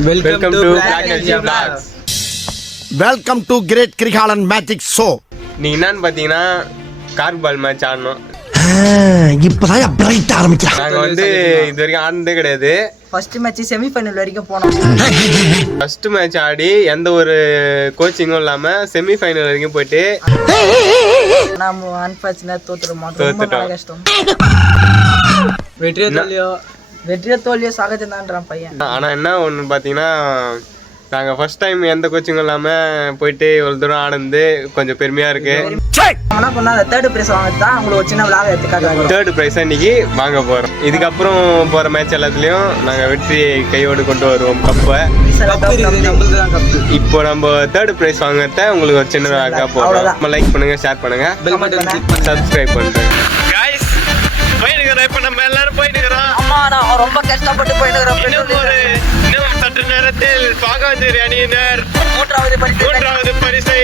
Welcome to Black Energy Vlogs. Welcome to Great Krigalan Magic Show. நீ என்னன்னு பார்த்தீங்கன்னா கார்க் பால் match ஆடணும். இப்பதான் பிரைட் ஆரம்பிக்கிறான். நாங்க வந்து இது வரைக்கும் ஆடினதே கிடையாது. ஃபர்ஸ்ட் மேட்ச் செமிஃபைனல் வரைக்கும் போனோம். ஃபர்ஸ்ட் மேட்ச் ஆடி எந்த ஒரு கோச்சிங்கும் இல்லாம செமிஃபைனல் வரைக்கும் போயிட்டு நாம அன்பார்ச்சுனேட் தோத்துறோம். கஷ்டம். வெற்றியோ தோல்வியோ சகஜம்தான்றான் பையன். ஆனா என்ன ஒன்று பார்த்தீங்கன்னா நாங்கள் ஃபர்ஸ்ட் டைம் எந்த கோச்சிங்கும் இல்லாமல் போயிட்டு இவ்வளோ தூரம் ஆனது கொஞ்சம் பெருமையாக இருக்கு. என்ன பண்ணா தேர்ட் பிரைஸ் வாங்கிட்டு தான் உங்களுக்கு ஒரு சின்ன விளாக எடுத்துக்காங்க. தேர்ட் ப்ரைஸ் இன்னைக்கு வாங்க போகிறோம். இதுக்கப்புறம் போகிற மேட்ச் எல்லாத்துலேயும் நாங்கள் வெற்றி கையோடு கொண்டு வருவோம் கப்பை. இப்போ நம்ம தேர்ட் ப்ரைஸ் வாங்கறத உங்களுக்கு ஒரு சின்ன விளாக போகிறோம். நம்ம லைக் பண்ணுங்க, ஷேர் பண்ணுங்க, சப்ஸ்கிரைப் பண்ணுங்க. இப்போ நம்ம எல்லாரும் போயிட்டு இருக்கிறோம். ரொம்ப கஷ்டப்பட்டு போயிட்டு இன்னும் சற்று நேரத்தில் பாகாஞ்சேரி அணியினர் மூன்றாவது பரிசை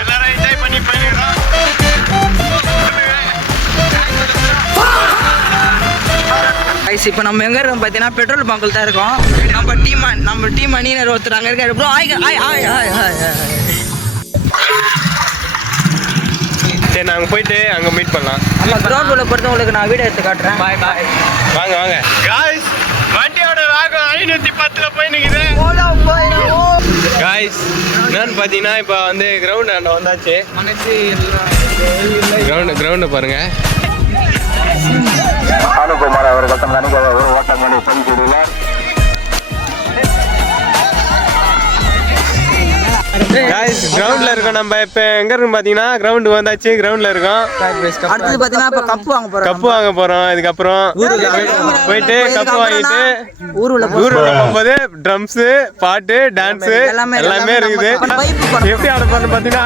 எல்லாரும் என்ஜாய் பண்ணி போயிருக்கிறோம். இப்போ நம்ம எங்க இருக்கோம் பார்த்தீங்கன்னா பெட்ரோல் பங்க்ல தான் இருக்கோம். நம்ம டீம் அணியினர் ஒருத்தர் அங்க இருக்காரு ப்ரோ. சரி நாங்க போயிட்டு அங்க மீட் பண்ணலாம். நம்ம கிரவுண்ட் உள்ள பொறுத்த உங்களுக்கு நான் வீடியோ எடுத்து காட்டுறேன். பாய். வாங்க गाइस, வண்டியோட வேகம் 510ல போய் நிக்குது. गाइस, நான் பாத்தீங்கன்னா இப்போ வந்து கிரவுண்ட் ஆண்ட வந்தாச்சு. கிரவுண்ட் பாருங்க. அனுகுமார் அவர்கள் தம் அணிகளை ஒரு ஓட்டங்களை பதிவிட்டுள்ளார். गाइस, கிரவுண்ட்ல இருக்கோம். நம்ம இப்போ எங்க இருக்கோம் பாத்தீங்கன்னா கிரவுண்ட் வந்தாச்சு. கிரவுண்ட்ல இருக்கோம். அடுத்து பாத்தீங்கன்னா இப்ப கப்பு வாங்க போறோம். இதுக்கப்புறம் போயிட்டு கப்பு வாங்கிட்டு ஊருல போகும்போது ட்ரம்ஸ், பாட்டு, டான்ஸ் எல்லாமே இருக்குது. எப்படி ஆட போறோம் பாத்தீங்கன்னா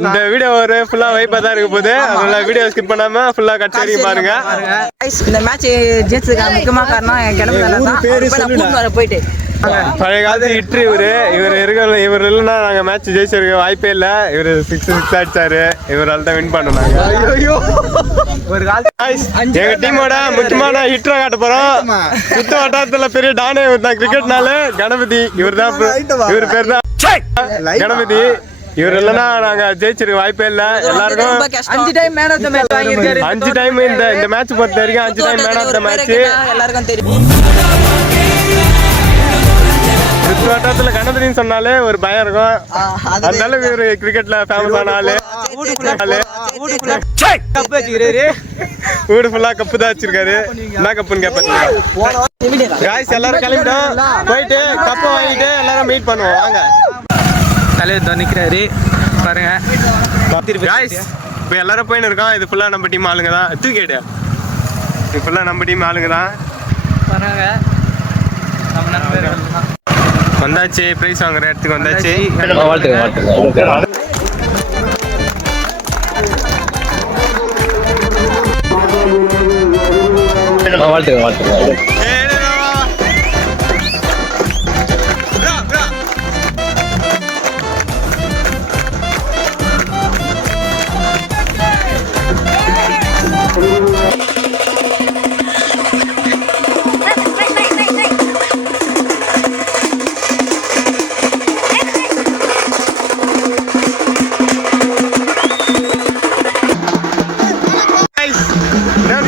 இந்த வீடியோ ஒரு ஃபுல்லா வைப்பா தான் இருக்க போகுது. அதனால வீடியோ ஸ்கிப் பண்ணாம ஃபுல்லா கட் வரைக்கும் பாருங்க. இந்த மேட்ச் ஜெயிச்சதுக்கு முக்கியமா காரணம் என் கிளம்பி போயிட்டு பழைய காலத்து ஹிட்ரு இவர் இல்லைன்னா நாங்கள் மேட்ச் ஜெயிச்சிருக்க வாய்ப்பே இல்லை. இவர் 6 அடிச்சாரு. இவரால் தான் வின் பண்ணாங்க. எங்க டீமோட முக்கியமான ஹிட்டரை காட்ட போறோம். சுத்த வட்டாரத்துல பெரிய டானே கிரிக்கெட்னால கணபதி. இவர் பேர் தான் கணபதி. இவர் இல்லைன்னா நாங்க ஜெயிச்சிருக்க வாய்ப்பே இல்லை. எல்லாருக்கும் 5 time man of the match வாங்கியிருக்காரு. 5 டைம் இந்த மேட்ச் பொறுத்த வரைக்கும் 5 time man of the match எல்லாருக்கும் தெரியும். சுற்றுவட்டத்துல கணபதினு சொன்னாலே ஒரு பயம் இருக்கும். அதனால இவரு கிரிக்கெட்ல ஃபேமஸான ஆளு. வீடு ஃபுல்லா கப்பு தான் வச்சிருக்காரு. என்ன கப்புன்னு கேட்பாங்க. காய்ஸ் எல்லாரும் கிளம்பிட்டோம். போயிட்டு கப்பை வாங்கிட்டு எல்லாரும் மீட் பண்ணுவோம். வாங்க. தலைவர் நிற்கிறாரு பாருங்க. காய்ஸ் இப்போ எல்லாரும் போயின்னு இருக்கோம். இது ஃபுல்லா நம்ம டீம் ஆளுங்க தான். தூக்கிடு. இது ஃபுல்லா நம்ம டீம் ஆளுங்க தான். வந்தாச்சு. பிரைஸ் வாங்குற இடத்துக்கு வந்தாச்சு.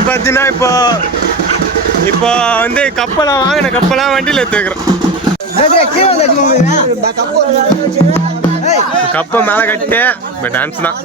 பார்த்தீங்கன்னா இப்போ வந்து கப்பெல்லாம் வண்டியில் எடுத்துக்கிறோம். கப்பை மேலே கட்டு டான்ஸ் தான்.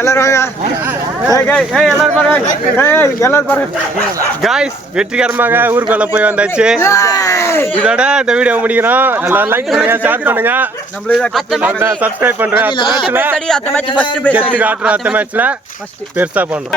எல்லாரும் வாங்க. எல்லாரும் பாருங்க. எல்லாரும் பாருங்க. காய்ஸ் வெற்றிகரமாக ஊருக்குள்ள போய் வந்தாச்சு. இதோட இந்த வீடியோ முடிக்கிறோம். எல்லாரும் லைக் பண்ணுங்க, ஷேர் பண்ணுங்க, சப்ஸ்கிரைப் பண்றேன். அடுத்த மேட்ச்ல பெருசா பண்றோம்.